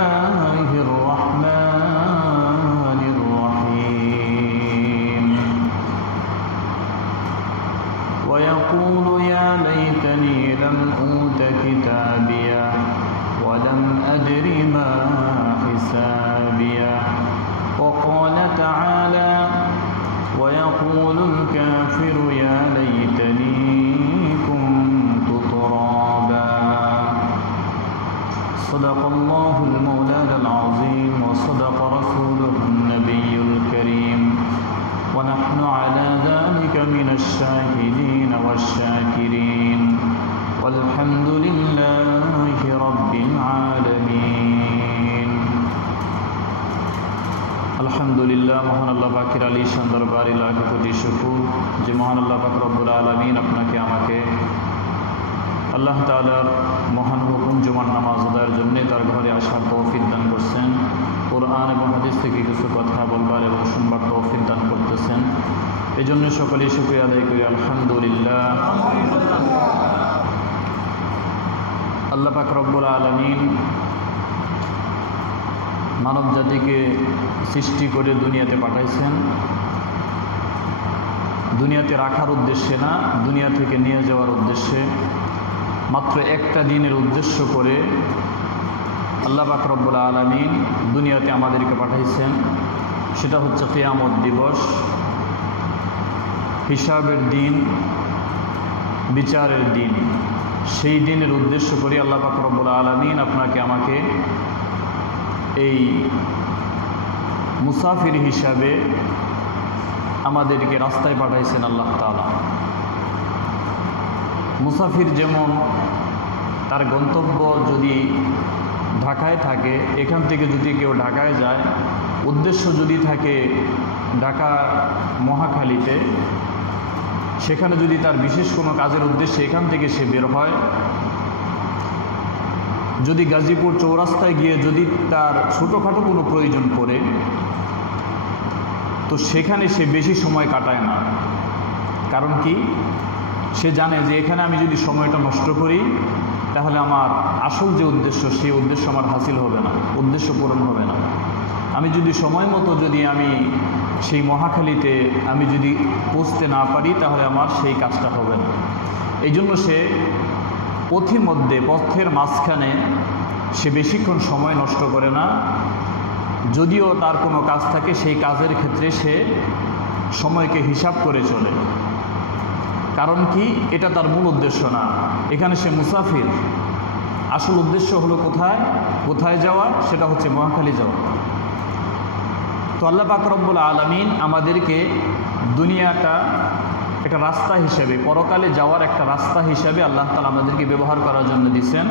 الله الرحمن الرحيم ويقول يا ليتني لم أوت كتابيا ولم أدر ما حسابيا وقال تعالى ويقول الكافر يا ليتني كنت ترابا صدق الله المولى العظيم وصدق رسوله النبي الكريم ونحن على ذلك من الشاهدين والشاكرين والحمد لله رب العالمين আলহামদুলিল্লাহ। মহান আল্লাহ পাকের আলিশান দরবারে লাখ কোটি শুকর যে মহান আল্লাহ পাক রব্বুল আলামিন আপনাকে আমাকে আল্লাহ তাআলার মহান হুকুম জুমার নামাজ আদায়ের জন্য তার ঘরে আসার তৌফিক দান করছেন। কোরআন এবং হাদিস থেকে কিছু কথা বলবার এবং শুনবার তৌফিক দান করতেছেন। এই জন্য সকলেই শুকরিয়া আদায় করি আলহামদুলিল্লাহ। আল্লাহ পাক রব্বুল আলামিন মানব জাতিকে সৃষ্টি করে দুনিয়াতে পাঠাইছেন, দুনিয়াতে রাখার উদ্দেশ্যে না, দুনিয়া থেকে নিয়ে যাওয়ার উদ্দেশ্যে। মাত্র একটা দিনের উদ্দেশ্য করে আল্লাহ পাক রব্বুল আলামিন দুনিয়াতে আমাদেরকে পাঠাইছেন। সেটা হচ্ছে কিয়ামত দিবস, হিসাবের দিন, বিচারের দিন। সেই দিনের উদ্দেশ্য করে আল্লাহ পাক রব্বুল আলামিন আপনাকে আমাকে এই মুসাফির হিসাবে আমাদেরকে রাস্তায় পাঠাইছেন আল্লাহ তাআলা। মুসাফির যেমন তার গন্তব্য যদি ঢাকায় থাকে, এখান থেকে যদি কেউ ঢাকায় যায়, উদ্দেশ্য যদি থাকে ঢাকা মহাখালীতে, সেখানে যদি তার বিশেষ কোনো কাজের উদ্দেশ্যে এখান থেকে সে বের হয়, যদি গাজীপুর চৌরাস্তায় গিয়ে যদি তার ছোটোখাটো কোনো প্রয়োজন পড়ে, তো সেখানে সে বেশি সময় কাটায় না। কারণ কি? সে জানে যে এখানে আমি যদি সময়টা নষ্ট করি তাহলে আমার আসল যে উদ্দেশ্য, সেই উদ্দেশ্য আমার হাসিল হবে না, উদ্দেশ্য পূরণ হবে না। আমি যদি সময় মতো যদি আমি সেই মহাখালীতে আমি যদি পৌঁছতে না পারি তাহলে আমার সেই কাজটা হবে না। এই জন্য সে পথিমধ্যে, পথের মাঝখানে সে বেশিক্ষণ সময় নষ্ট করে না। যদিও তার কোনো কাজ থাকে, সেই কাজের ক্ষেত্রে সে সময়কে হিসাব করে চলে। কারণ কি? এটা তার মূল উদ্দেশ্য না। এখানে সে মুসাফির, আসল উদ্দেশ্য হলো কোথায় যাওয়া, সেটা হচ্ছে মহাখালী যাওয়া। তো আল্লাহ পাক রব্বুল আলামিন আমাদেরকে দুনিয়াটা একটা রাস্তা হিসেবে, পরকালে যাওয়ার একটা রাস্তা হিসেবে আল্লাহ তাআলা আমাদেরকে ব্যবহার করার জন্য দিয়েছেন,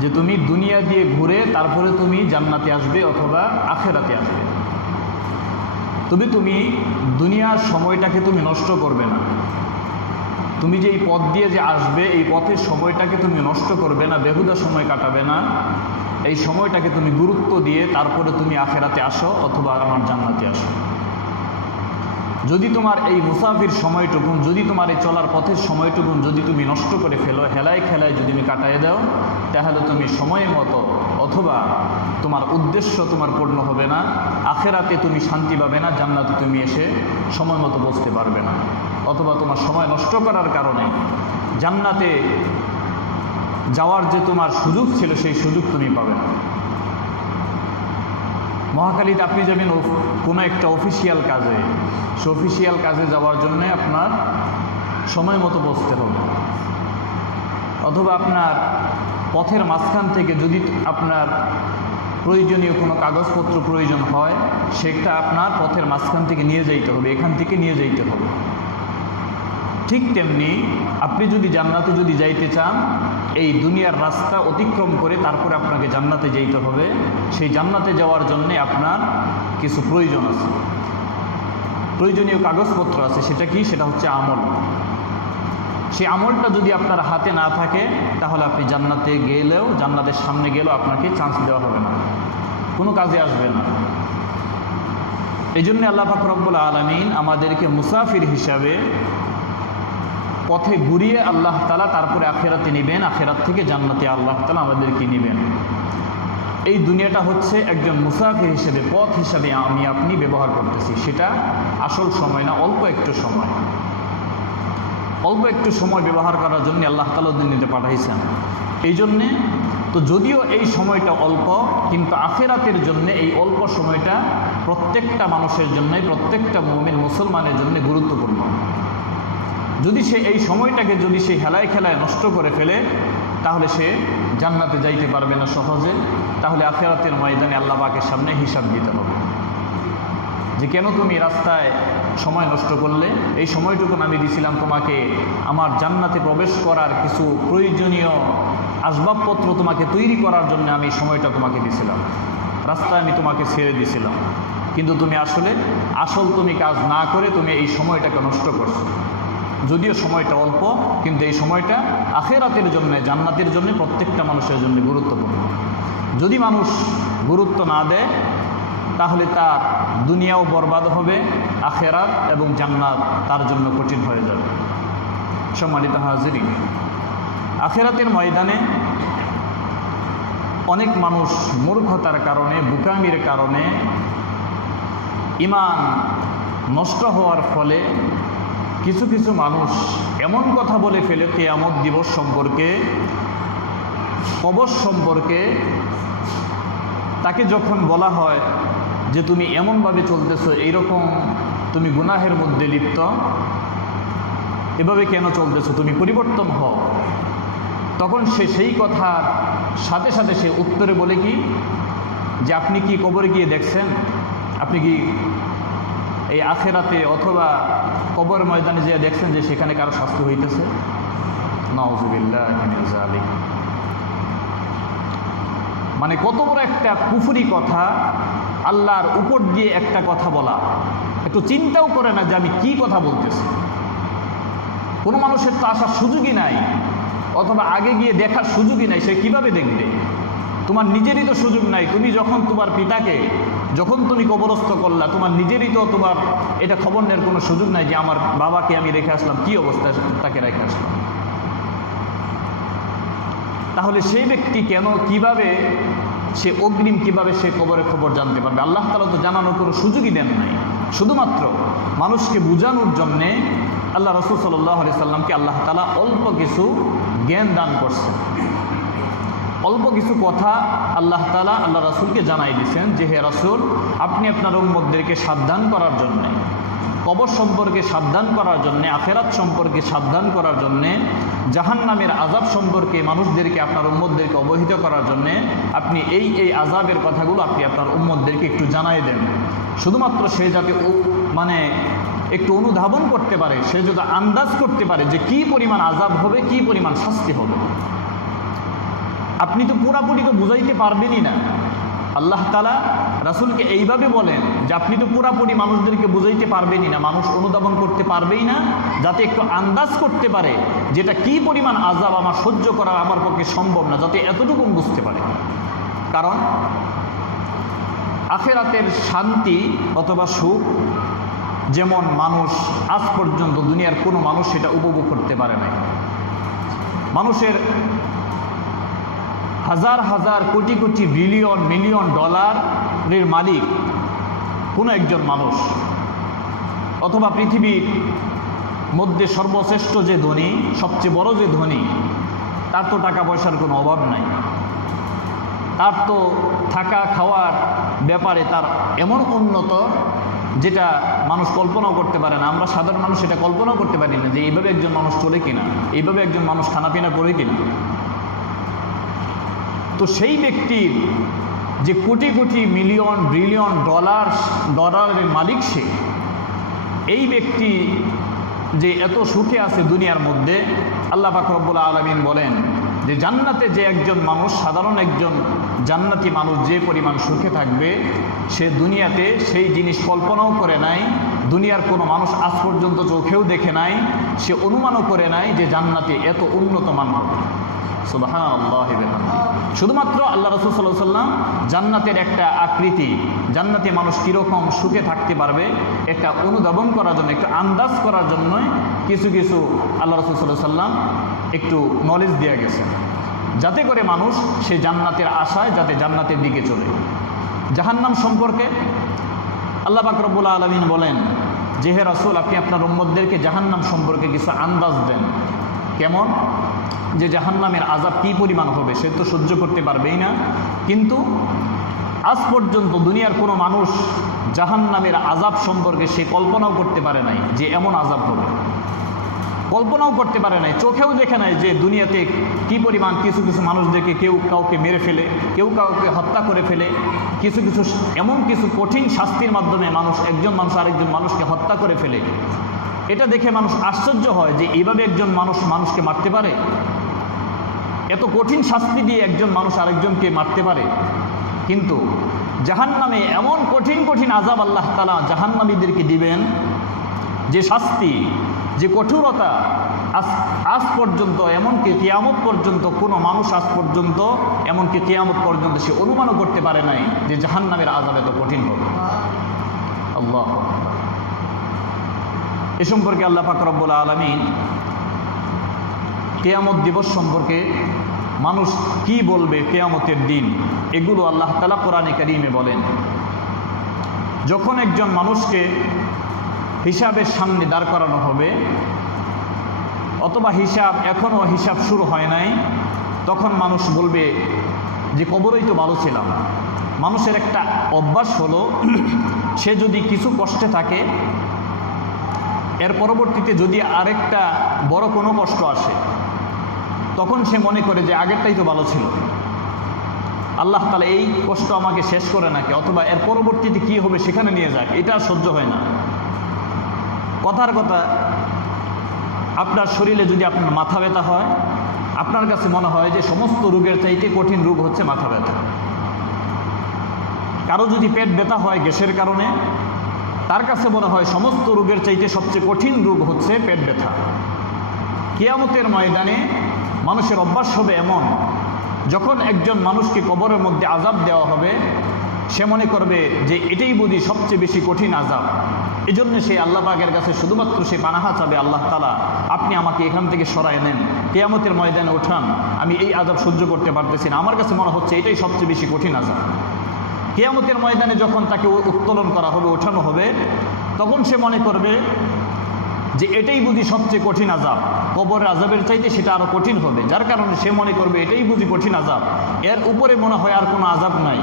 যে তুমি দুনিয়া দিয়ে ঘুরে তারপরে তুমি জান্নাতে আসবে অথবা আখিরাতে আসবে। তুমি দুনিয়ার সময়টাকে তুমি নষ্ট করবে না। তুমি যে এই পথ দিয়ে যে আসবে, এই পথের সময়টাকে তুমি নষ্ট করবে না, বেহুদা সময় কাটাবে না। এই সময়টাকে তুমি গুরুত্ব দিয়ে তারপরে তুমি আখিরাতে আসো অথবা আমার জান্নাতে আসো। যদি তোমার এই মুসাফির সময়টুকুন, যদি তোমার এই চলার পথের সময়টুকুন যদি তুমি নষ্ট করে ফেলো, হেলায় খেলায় যদি তুমি কাটাই দাও, তাহলে তুমি সময় মতো অথবা তোমার উদ্দেশ্য তোমার পূর্ণ হবে না, আখিরাতে তুমি শান্তি পাবে না, জান্নাতে তুমি এসে সময় মতো পৌঁছতে পারবে না, অথবা তোমার সময় নষ্ট করার কারণে জান্নাতে যাওয়ার যে তোমার সুযোগ ছিল সেই সুযোগ তুমি পাবে না। মহাখালীতে আপনি যাবেন কোনো একটা অফিসিয়াল কাজে, সে অফিসিয়াল কাজে যাওয়ার জন্যে আপনার সময় মতো পৌঁছতে হবে। অথবা আপনার পথের মাঝখান থেকে যদি আপনার প্রয়োজনীয় কোনো কাগজপত্র প্রয়োজন হয়, সেটা আপনার পথের মাঝখান থেকে নিয়ে যাইতে হবে, এখান থেকে নিয়ে যাইতে হবে। ঠিক তেমনি আপনি যদি জান্নাতে যদি যাইতে চান, এই দুনিয়ার রাস্তা অতিক্রম করে তারপরে আপনাকে জান্নাতে যাইতে হবে। সেই জান্নাতে যাওয়ার জন্যে আপনার কিছু প্রয়োজন আছে, প্রয়োজনীয় কাগজপত্র আছে। সেটা কি? সেটা হচ্ছে আমল। সেই আমলটা যদি আপনার হাতে না থাকে তাহলে আপনি জান্নাতে গেলেও, জান্নাতের সামনে গেলেও আপনাকে চান্স দেওয়া হবে না, কোনো কাজে আসবে না। এই জন্য আল্লাহ পাক রব্বুল আলামিন আমাদেরকে মুসাফির হিসাবে পথে ঘুরিয়ে আল্লাহ তাআলা তারপরে আখিরাতে নেবেন, আখিরাত থেকে জান্নাতে আল্লাহ তাআলা আমাদেরকে নেবেন। এই দুনিয়াটা হচ্ছে একজন মুসাফির হিসেবে, পথ হিসাবে আমি আপনি ব্যবহার করতেছি, সেটা আসল সময় না, অল্প একটু সময়। অল্প একটু সময় ব্যবহার করার জন্য আল্লাহ তাআলা দুনিয়াতে পাঠাইছেন। এই জন্যে তো যদিও এই সময়টা অল্প, কিন্তু আখিরাতের জন্য এই অল্প সময়টা প্রত্যেকটা মানুষের জন্যই, প্রত্যেকটা মুমিন মুসলমানের জন্য গুরুত্বপূর্ণ। যদি সে এই সময়টাকে যদি সে হেলায় খেলায় নষ্ট করে ফেলে, তাহলে সে জান্নাতে যাইতে পারবে না সহজে। তাহলে আখিরাতের ময়দানে আল্লাহ পাকের সামনে হিসাব দিতে হবে যে কেন তুমি রাস্তায় সময় নষ্ট করলে, এই সময়টুকু আমি দিয়েছিলাম তোমাকে আমার জান্নাতে প্রবেশ করার কিছু প্রয়োজনীয় আসবাবপত্র তোমাকে তৈরি করার জন্য আমি সময়টা তোমাকে দিয়েছিলাম, রাস্তায় আমি তোমাকে ছেড়ে দিয়েছিলাম, কিন্তু তুমি আসল তুমি কাজ না করে তুমি এই সময়টাকে নষ্ট করছো। যদিও সময়টা অল্প, কিন্তু এই সময়টা আখিরাতের জন্য, জান্নাতের জন্য, প্রত্যেকটা মানুষের জন্য গুরুত্বপূর্ণ। যদি মানুষ গুরুত্ব না দেয় তাহলে তার দুনিয়াও বরবাদ হবে, আখিরাত এবং জান্নাত তার জন্য কঠিন হয়ে যাবে। সম্মানিত হাজিরিন, আখিরাতের ময়দানে অনেক মানুষ মূর্খতার কারণে, বুকামির কারণে, ঈমান নষ্ট হওয়ার ফলে কিছু কিছু মানুষ এমন কথা বলে ফেলে কিয়ামত দিবস সম্পর্কে, কবর সম্পর্কে। তাকে যখন বলা হয় যে তুমি এমনভাবে চলতেছো, এইরকম তুমি গুনাহের মধ্যে লিপ্ত, এভাবে কেন চলতেছো, তুমি পরিবর্তন হও, তখন সে সেই কথার সাথে সাথে সে উত্তরে বলে কি যে আপনি কি কবরে গিয়ে দেখছেন, আপনি কি এই আখিরাতে অথবা কবর ময়দানে যে দেখছেন যে সেখানে কারো শাস্তি হইতেছে? নাউযুবিল্লাহি মিন যালিক। মানে কত বড় একটা কুফরি কথা, আল্লাহর উপর দিয়ে একটা কথা বলা, একটু চিন্তাও করে না যে আমি কি কথা বলতেছি। কোনো মানুষের তো আসার সুযোগই নাই, অথবা আগে গিয়ে দেখার সুযোগই নাই, সে কিভাবে দেখবে? তোমার নিজেরই তো সুযোগ নাই। তুমি যখন তোমার পিতাকে যখন তুমি কবরস্থ করলা, তোমার নিজেরই তো তোমার এটা খবর নেওয়ার কোনো সুযোগ নাই যে আমার বাবাকে আমি রেখে আসলাম, কি অবস্থায় তাকে রেখে আসলাম। তাহলে সেই ব্যক্তি কেন, কিভাবে সে অগ্রিম, কিভাবে সে কবরের খবর জানতে পারবে? আল্লাহ তাআলা তো জানানোর কোনো সুযোগই দেন নাই। শুধুমাত্র মানুষকে বোঝানোর জন্যে আল্লাহ রাসূল সাল্লাল্লাহু আলাইহি সাল্লামকে আল্লাহ তাআলা অল্প কিছু জ্ঞান দান করছেন, অল্প কিছু কথা আল্লাহ তাআলা আল্লাহ রাসূলকে জানাই দিয়েছেন যে হে রাসূল, আপনি আপনার উম্মতদেরকে সাবধান করার জন্যে, কবর সম্পর্কে সাবধান করার জন্যে, আখিরাত সম্পর্কে সাবধান করার জন্যে, জাহান্নামের আযাব সম্পর্কে মানুষদেরকে, আপনার উম্মতদেরকে অবহিত করার জন্যে আপনি এই এই আযাবের কথাগুলো আপনি আপনার উম্মতদেরকে একটু জানাই দেন। শুধুমাত্র সে যাতে মানে একটু অনুধাবন করতে পারে, সে যদি আন্দাজ করতে পারে যে কি পরিমাণ আযাব হবে, কি পরিমাণ শাস্তি হবে। আপনি তো পুরাপুরি তো বুঝাইতে পারবেনই না। আল্লাহ তাআলা রাসূলকে এইভাবে বলেন যে আপনি তো পুরাপুরি মানুষদেরকে বুঝাইতে পারবেনই না, মানুষ অনুধাবন করতে পারবেই না, যাতে একটু আন্দাজ করতে পারে যেটা কি পরিমাণ আযাব আমার সহ্য করা আমার পক্ষে সম্ভব না, যাতে এতটুকু বুঝতে পারে। কারণ আখিরাতের শান্তি অথবা সুখ যেমন মানুষ আজ পর্যন্ত দুনিয়ার কোনো মানুষ সেটা উপভোগ করতে পারে নাই। মানুষের হাজার হাজার কোটি কোটি বিলিয়ন মিলিয়ন ডলারের মালিক কোনো একজন মানুষ, অথবা পৃথিবীর মধ্যে সর্বশ্রেষ্ঠ যে ধনী, সবচেয়ে বড় যে ধনী, তার তো টাকা পয়সার কোনো অভাব নাই। তার তো থাকা খাওয়ার ব্যাপারে তার এমন উন্নত যেটা মানুষ কল্পনাও করতে পারে না। আমরা সাধারণ মানুষ এটা কল্পনাও করতে পারি না যে এইভাবে একজন মানুষ চলে কিনা, এইভাবে একজন মানুষ খানাপিনা করে কিনা। তো সেই ব্যক্তির যে কোটি কোটি মিলিয়ন বিলিয়ন ডলারের মালিক, সে এই ব্যক্তি যে এত সুখে আছে দুনিয়ার মধ্যে, আল্লাহ পাক রব্বুল আলামিন বলেন যে জান্নাতে যে একজন মানুষ, সাধারণ একজন জান্নাতি মানুষ যে পরিমাণ সুখে থাকবে, সে দুনিয়াতে সেই জিনিস কল্পনাও করে নাই, দুনিয়ার কোনো মানুষ আজ পর্যন্ত চোখেও দেখে নাই, সে অনুমানও করে নাই যে জান্নাতে এত উন্নত মান হবে। সুবহানাল্লাহ। শুধুমাত্র আল্লাহ রাসূল সাল্লাল্লাহু আলাইহি ওয়াসাল্লাম জান্নাতের একটা আকৃতি, জান্নাতে মানুষ কীরকম সুখে থাকতে পারবে, একটা অনুধাবন করার জন্য, একটু আন্দাজ করার জন্য কিছু কিছু আল্লাহ রাসূল সাল্লাল্লাহু আলাইহি ওয়াসাল্লাম একটু নলেজ দিয়ে গেছেন। যাতে করে মানুষ সে জান্নাতের আশায় যাতে জান্নাতের দিকে চলে। জাহান্নাম সম্পর্কে আল্লাহ পাক রব্বুল আলামিন বলেন যে হে রাসূল, আপনি আপনার উম্মতদেরকে জাহান্নাম সম্পর্কে কিছু আন্দাজ দেন। কেমন? যে জাহান্নামের আযাব কী পরিমাণ হবে, সে তো সহ্য করতে পারবেই না। কিন্তু আজ পর্যন্ত দুনিয়ার কোনো মানুষ জাহান্নামের আযাব সম্পর্কে সে কল্পনাও করতে পারে নাই যে এমন আযাব হবে, কল্পনাও করতে পারে নাই, চোখেও দেখে নাই যে দুনিয়াতে কি পরিমাণ কিছু কিছু মানুষদেরকে কেউ কাউকে মেরে ফেলে, কেউ কাউকে হত্যা করে ফেলে, কিছু কিছু এমন কিছু কঠিন শাস্তির মাধ্যমে একজন মানুষ আরেকজন মানুষকে হত্যা করে ফেলে। এটা দেখে মানুষ আশ্চর্য হয় যে এইভাবে একজন মানুষ মানুষকে মারতে পারে, এত কঠিন শাস্তি দিয়ে একজন মানুষ আরেকজনকে মারতে পারে। কিন্তু জাহান্নামে এমন কঠিন কঠিন আযাব আল্লাহ তাআলা জাহান্নামীদেরকে দিবেন, যে শাস্তি, যে কঠোরতা আজ পর্যন্ত, এমনকি কিয়ামত পর্যন্ত কোনো মানুষ আজ পর্যন্ত, এমনকি কিয়ামত পর্যন্ত সে অনুমানও করতে পারে নাই যে জাহান্নামের আযাব এত কঠিন হবে। আল্লাহ, এ সম্পর্কে আল্লাহ পাক রব্বুল আলামিন কিয়ামত দিবস সম্পর্কে মানুষ কি বলবে কিয়ামতের দিন, এগুলো আল্লাহ তাআলা কোরআনে কারীমে বলেন। যখন একজন মানুষকে হিসাবের সামনে দাঁড় করানো হবে, অথবা এখনও হিসাব শুরু হয় নাই, তখন মানুষ বলবে যে কবরেই তো ভালো ছিলাম। মানুষের একটা অভ্যাস হলো, সে যদি কিছু কষ্টে থাকে, এর পরবর্তীতে যদি আরেকটা বড় কোনো কষ্ট আসে, তখন সে মনে করে যে আগেরটাই তো ভালো ছিল, আল্লাহ তাআলা এই কষ্ট আমাকে শেষ করে নাকি, অথবা এর পরবর্তীতে কি হবে সেখানে নিয়ে যায়, এটা আর সহ্য হয় না। কথার কথা, আপনার শরীরে যদি আপনার মাথা ব্যথা হয়, আপনার কাছে মনে হয় যে সমস্ত রোগের চাইতে কঠিন রোগ হচ্ছে মাথা ব্যথা। কারো যদি পেট ব্যথা হয় গ্যাসের কারণে, তার কাছে মনে হয় সমস্ত রোগের চাইতে সবচেয়ে কঠিন রোগ হচ্ছে পেট ব্যথা। কিয়ামতের ময়দানে মানুষের অভ্যাস হবে এমন, যখন একজন মানুষকে কবরের মধ্যে আযাব দেওয়া হবে, সে মনে করবে যে এটাই বুঝি সবচেয়ে বেশি কঠিন আযাব। এজন্য সে আল্লাহ পাকের কাছে শুধুমাত্র সে পানাহা চাবে, আল্লাহ তাআলা আপনি আমাকে এখান থেকে সরায় নেন, কিয়ামতের ময়দানে ওঠান, আমি এই আযাব সহ্য করতে পারতেছি না, আমার কাছে মনে হচ্ছে এটাই সবচেয়ে বেশি কঠিন আযাব। কিয়ামতের ময়দানে যখন তাকে উত্তোলন করা হবে, ওঠানো হবে, তখন সে মনে করবে যে এটাই বুঝি সবচেয়ে কঠিন আযাব, কবরের আযাবের চাইতে সেটা আরও কঠিন হবে, যার কারণে সে মনে করবে এটাই বুঝি কঠিন আযাব, এর উপরে মনে হয় আর কোনো আযাব নাই।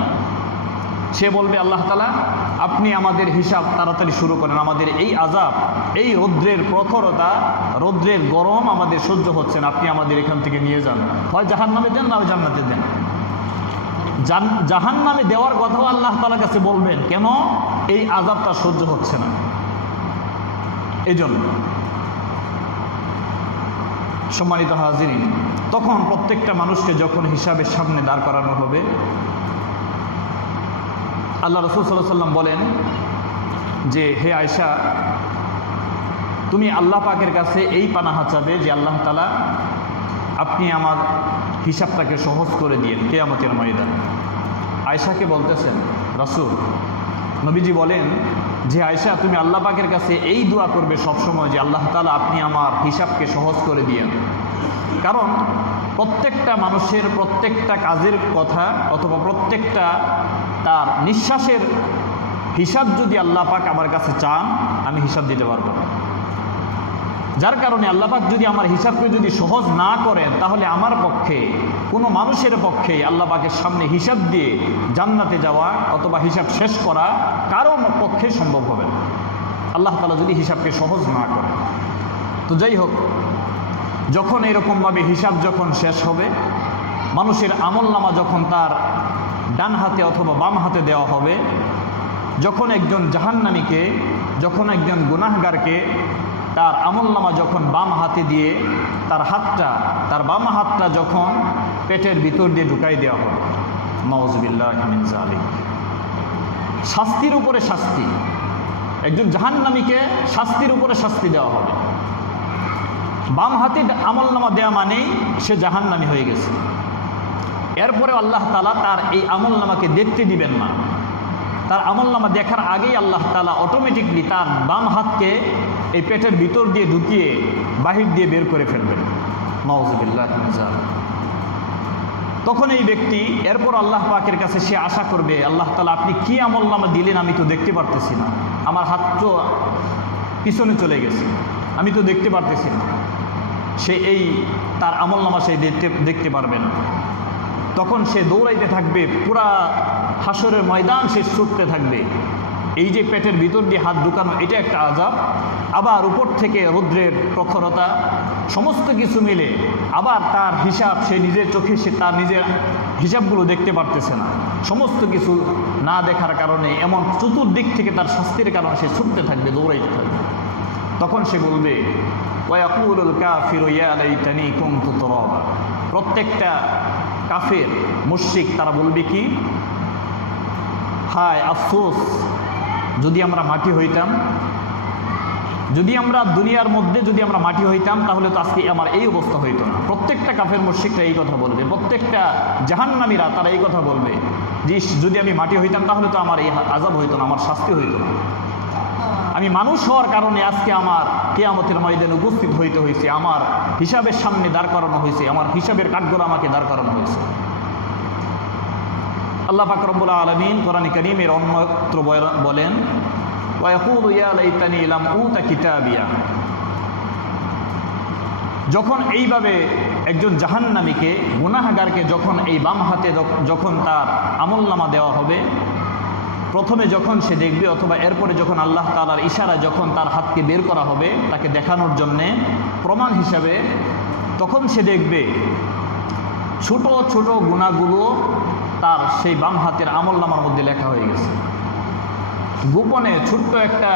সে বলবে আল্লাহ তাআলা আপনি আমাদের হিসাব তাড়াতাড়ি শুরু করেন, আমাদের এই আযাব, এই রৌদ্রের প্রখরতা, রৌদ্রের গরম আমাদের সহ্য হচ্ছে না, আপনি আমাদের এখান থেকে নিয়ে যান, হয় জাহান্নামে দেন না হয় জান্নাতে দেন। জাহান্নামে দেওয়ার কথাও আল্লাহ তাআলার কাছে বলবেন, কেন? এই আযাবটা সহ্য হচ্ছে না। এজন্য সম্মানিত হাজিরিন, তখন প্রত্যেকটা মানুষকে যখন হিসাবের সামনে দাঁড় করানো হবে, আল্লাহ রাসূল সাল্লাল্লাহু আলাইহি ওয়াসাল্লাম বলেন যে হে আয়েশা, তুমি আল্লাহ পাকের কাছে এই পানাহা চাবে যে আল্লাহ তাআলা আপনি আমার হিসাবটাকে সহজ করে দিয়েন কিয়ামতের ময়দানে। আয়েশাকে বলতেছেন রাসূল, নবীজি বলেন যে আয়েশা, তুমি আল্লাহ পাকের কাছে এই দোয়া করবে সবসময় যে আল্লাহ তাআলা আপনি আমার হিসাবকে সহজ করে দিয়েন। কারণ প্রত্যেকটা মানুষের প্রত্যেকটা কাজের কথা, অথবা প্রত্যেকটা তার নিঃশ্বাসের হিসাব যদি আল্লাহ পাক আমার কাছে চান, আমি হিসাব দিতে পারবো না। যার কারণে আল্লাহ পাক যদি আমার হিসাবকে যদি সহজ না করেন, তাহলে আমার পক্ষে, কোনো মানুষের পক্ষে আল্লাহ পাকের সামনে হিসাব দিয়ে জান্নাতে যাওয়া অথবা হিসাব শেষ করা কারো পক্ষে সম্ভব হবে না, আল্লাহ তাআলা যদি হিসাবকে সহজ না করেন। তো যাই হোক, যখন এরকমভাবে হিসাব যখন শেষ হবে, মানুষের আমলনামা যখন তার ডান হাতে অথবা বাম হাতে দেওয়া হবে, যখন একজন জাহান্নামীকে, যখন একজন গুনাহগারকে তার আমলনামা যখন বাম হাতে দিয়ে তার বাম হাতটা যখন পেটের ভিতর দিয়ে ঢুকাই দেওয়া হবে, নাউযুবিল্লাহি মিন যালিক, শাস্তির উপরে শাস্তি, একজন জাহান্নামীকে শাস্তির উপরে শাস্তি দেওয়া হবে। বাম হাতে আমলনামা দেওয়া মানেই সে জাহান্নামী হয়ে গেছে। এরপরে আল্লাহ তাআলা তার এই আমলনামাকে দেখতে দিবেন না, তার আমলনামা দেখার আগেই আল্লাহ তাআলা অটোমেটিকলি তার বাম হাতকে এই পেটের ভিতর দিয়ে ঢুকিয়ে বাহির দিয়ে বের করে ফেলবেন, নাউযুবিল্লাহি মিন যালিক। তখন এই ব্যক্তি এরপর আল্লাহ পাকের কাছে সে আশা করবে, আল্লাহ তাআলা আপনি কি আমলনামা দিলেন আমি তো দেখতে পারতেছি না, আমার হাত তো পিছনে চলে গেছে, আমি তো দেখতে পারতেছি না। সে এই তার আমলনামা সে দেখতে পারবে না। তখন সে দৌড়াইতে থাকবে, পুরা হাসরের ময়দান সে ছুটতে থাকবে। এই যে পেটের ভিতর দিয়ে হাত ঢুকানো, এটা একটা আযাব। আবার উপর থেকে রৌদ্রের প্রখরতা, সমস্ত কিছু মিলে আবার তার হিসাব, সে নিজের চোখে সে তার নিজের হিসাবগুলো দেখতে পারতেছে না। সমস্ত কিছু না দেখার কারণে, এমন চতুর্দিক থেকে তার শাস্তির কারণে সে ছুটতে থাকবে, দৌড়াইতে থাকবে। তখন সে বলবে, ওয়ায়াকুলুল কাফিরু ইয়া লাইতানি কুনতু তুরাবা। প্রত্যেকটা কাফের মুশরিক তারা বলবে কি, হায় আফসোস, যদি আমরা মাটি হইতাম, যদি আমরা দুনিয়ার মধ্যে যদি আমরা মাটি হইতাম তাহলে তো আজকে আমার এই অবস্থা হইতো না। প্রত্যেকটা কাফের মুশরিকরা এই কথা বলবে, প্রত্যেকটা জাহান্নামীরা তারা এই কথা বলবে যে যদি আমি মাটি হইতাম তাহলে তো আমার এই আযাব হইতো না, আমার শাস্তি হইতো না। আমি মানুষ হওয়ার কারণে আজকে আমার কিয়ামতের ময়দানে উপস্থিত হইতে হয়েছে, আমার হিসাবের সামনে দাঁড় করানো হয়েছে, আমার হিসাবের কাঠগড়া আমাকে দাঁড় করানো হয়েছে। আল্লাহ পাক রব্বুল আলামিন কোরআনে কারীমের অন্যত্র বলেন, ওয়ায়াকুলু ইয়া লাইতানি লাম উতা কিতাবিয়া। যখন এইভাবে একজন জাহান্নামীকে, গুনাহগারকে যখন এই বাম হাতে যখন তার আমলনামা দেওয়া হবে, প্রথমে যখন সে দেখবে অথবা এরপরে যখন আল্লাহ তাআলার ইশারায় যখন তার হাতকে বের করা হবে তাকে দেখানোর জন্যে প্রমাণ হিসাবে, তখন সে দেখবে ছোট ছোট গুনাহগুলো তার সেই বাম হাতের আমলনামার মধ্যে লেখা হয়ে গেছে। গোপনে ছোট্ট একটা,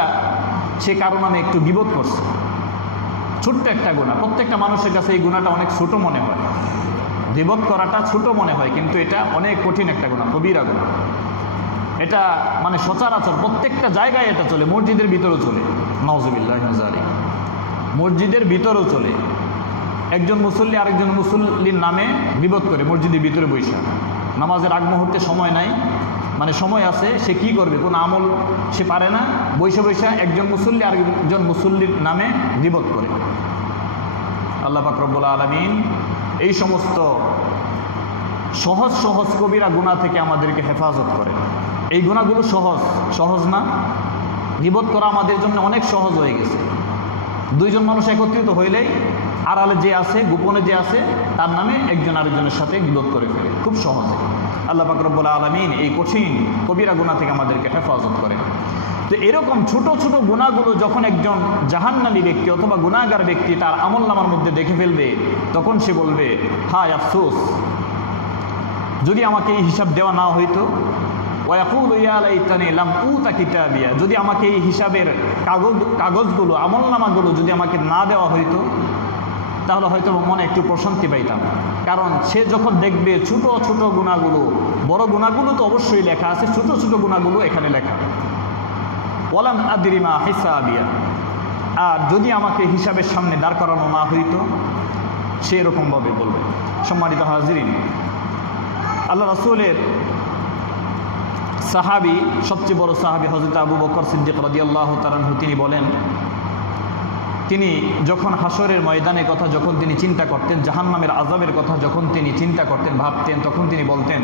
সে কারো নামে একটু গীবত করছে, ছোট্ট একটা গুনাহ। প্রত্যেকটা মানুষের কাছে এই গুনাহটা অনেক ছোট মনে হয়, গীবত করাটা ছোট মনে হয়, কিন্তু এটা অনেক কঠিন একটা গুনাহ, কবিরা গুনাহ। এটা মানে সচরাচর প্রত্যেকটা জায়গায় এটা চলে, মসজিদের ভিতরেও চলে, নাউজুবিল্লাহি মিন যালিক, মসজিদের ভিতরেও চলে। একজন মুসল্লি আরেকজন মুসল্লির নামে গীবত করে মসজিদের ভিতরে বৈশা, নামাজের আগ মুহূর্তে সময় নাই, মানে সময় আছে, সে কি করবে, কোনো আমল সে পারে না, বৈশা বৈশা একজন মুসল্লি আরেকজন মুসল্লির নামে গীবত করে। আল্লাহ পাক রব্বুল আলামিন এই সমস্ত সহজ সহজ কবিরা গুনাহ থেকে আমাদেরকে হেফাজত করে। এই গুনাহগুলো সহজ না, গীবত করা আমাদের জন্য অনেক সহজ হয়ে গেছে। দুইজন মানুষ একত্রিত হইলেই আড়ালে যে আছে, গোপনে যে আছে, তার নামে একজন আরেকজনের সাথে গীবত করে ফেলে খুব সহজে। আল্লাহ পাক রব্বুল আলামিন এই কঠিন কবিরা গুনাহ থেকে আমাদেরকে হেফাজত করে। তো এরকম ছোট ছোট গুনাহগুলো যখন একজন জাহান্নামী ব্যক্তি অথবা গুনাহগার ব্যক্তি তার আমলনামার মধ্যে দেখে ফেলবে, তখন সে বলবে, হায় আফসোস, যদি আমাকে এই হিসাব দেওয়া না হইতো। ওয়ায়াকুলু ইয়া লাইতানি লাম উতা কিতাবিয়া। যদি আমাকে এই হিসাবের কাগজগুলো, আমলনামাগুলো যদি আমাকে না দেওয়া হইতো তাহলে হয়তো মনে একটু প্রশান্তি পাইতাম। কারণ সে যখন দেখবে ছোট ছোট গুনাহগুলো, বড় গুনাহগুলো তো অবশ্যই লেখা আছে, ছোট ছোট গুনাহগুলো এখানে লেখা। ওয়ালাম আদরি মা হিসাবিয়া। আর যদি আমাকে হিসাবের সামনে দাঁড় করানো না হইতো, সে এরকমভাবে বলবে। সম্মানিত হাজিরিন, আল্লাহ রাসূলের সাহাবী, সবচেয়ে বড় সাহাবী হযরত আবু বকর সিদ্দিক রাদিয়াল্লাহু তাআলা আনহু, তিনি বলেন, তিনি যখন হাসরের ময়দানের কথা যখন তিনি চিন্তা করতেন, জাহান্নামের আযাবের কথা যখন তিনি চিন্তা করতেন, ভাবতেন, তখন তিনি বলতেন,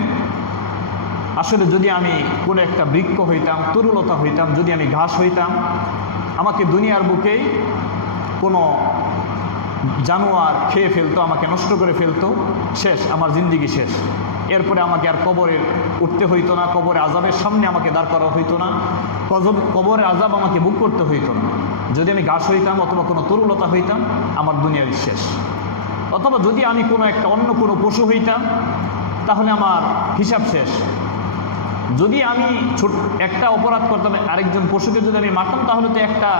আসলে যদি আমি কোনো একটা বৃক্ষ হইতাম, তরুলতা হইতাম, যদি আমি ঘাস হইতাম, আমাকে দুনিয়ার বুকেই কোনো জানোয়ার খেয়ে ফেলতো, আমাকে নষ্ট করে ফেলতো, শেষ, আমার জিন্দিগি শেষ। এরপরে আমাকে আর কবরে উঠতে হইতো না, কবরে আযাবের সামনে আমাকে দাঁড় করা হইতো না, কবরের আযাব আমাকে বুক করতে হইতো না। যদি আমি ঘাস হইতাম অথবা কোনো তরুলতা হইতাম, আমার দুনিয়ার শেষ। অথবা যদি আমি কোনো একটা অন্য কোনো পশু হইতাম, তাহলে আমার হিসাব শেষ। যদি আমি একটা অপরাধ করতাম, আরেকজন পশুকে যদি আমি মারতাম, তাহলে তো একটা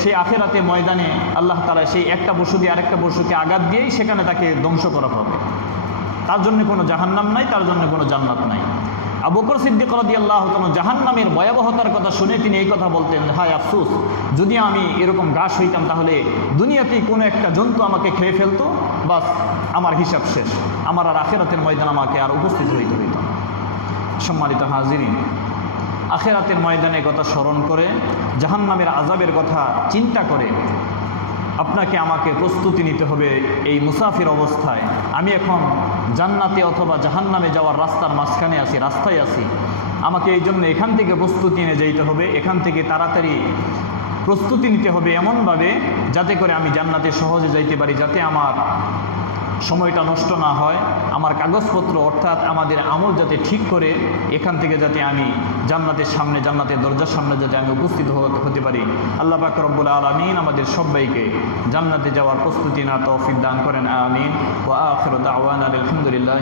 সেই আখেরাতে ময়দানে আল্লাহ তাআলা সেই একটা পশু দিয়ে আরেকটা পশুকে আঘাত দিয়েই সেখানে তাকে ধ্বংস করা হবে। তার জন্য কোনো জাহান্নাম নাই, তার জন্য কোনো জান্নাত নাই। আবু বকর সিদ্দিক রাদিয়াল্লাহু তাআলা জাহান্নামের ভয়াবহতার কথা শুনে তিনি এই কথা বলতেন, হায় আফসোস, যদি আমি এরকম ঘাস হইতাম তাহলে দুনিয়াতেই কোনো একটা জন্তু আমাকে খেয়ে ফেলতো, বাস আমার হিসাব শেষ, আমার আর আখেরাতের ময়দান আমাকে আর উপস্থিত হইতে হইত না। সম্মানিত হাজিরিন, আখেরাতের ময়দানের কথা স্মরণ করে, জাহান্নামের আযাবের কথা চিন্তা করে আপনাকে আমাকে প্রস্তুতি নিতে হবে এই মুসাফির অবস্থায়। আমি এখন জান্নাতে অথবা জাহান্নামে যাওয়ার রাস্তার মাঝখানে আছি, রাস্তায় আছি। আমাকে এই জন্য এখান থেকে প্রস্তুতি নিয়ে যেতে হবে, এখান থেকে তাড়াতাড়ি প্রস্তুতি নিতে হবে এমনভাবে যাতে করে আমি জান্নাতে সহজে যাইতে পারি, যাতে আমার সময়টা নষ্ট না হয়, আমার কাগজপত্র অর্থাৎ আমাদের আমল যাতে ঠিক করে এখান থেকে যাতে আমি জান্নাতের সামনে, জান্নাতের দরজার সামনে যাতে আমি উপস্থিত হতে পারি। আল্লাহ পাক রব্বুল আলামিন আমাদের সবাইকে জান্নাতে যাওয়ার প্রস্তুতি না তৌফিক দান করেন, আমিন। ওয়া আখিরু দাওয়ানা আলহামদুলিল্লাহ।